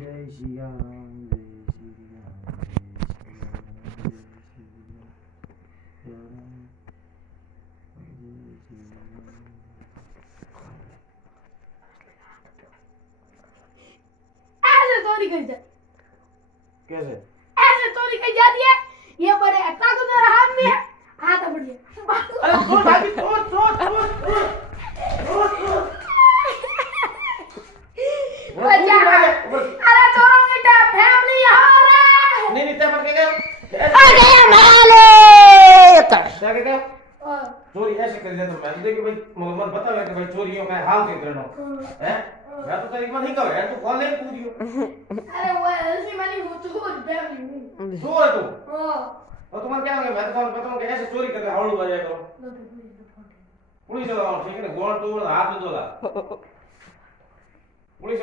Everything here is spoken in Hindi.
जय श्री राम जय श्री राम जय श्री राम जय श्री राम। ऐसे चोरी कर जा कैसे ऐसे चोरी कर जाती है ये बड़े ताकतवर हाथ में हाथ बढ़िया अरे छोड़ भाभी छोड़ छोड़ छोड़ छोड़ छोड़ बचा अरे चोरों की फैमिली हो रे नहीं तेरे पर क्या अरे मालिक क्या कहते हो चोरी ऐसे कर दिया तो मैं तो देखिए भाई मन बताओ कि भाई चोरी हो मैं हाल के करना है मैं तो तेरी मन नहीं कर यार तू कौन ले पूछियो अरे वो ऐसी मैंने वो चोर फैमिली हूं चोर है तू हां और तुम्हारा क्या होगा मैं तो बताऊं कि ऐसे चोरी करके हावड़ू बजाया करो पुलिस वाला ठीक है ना गोल तो हाथ में दोला पुलिस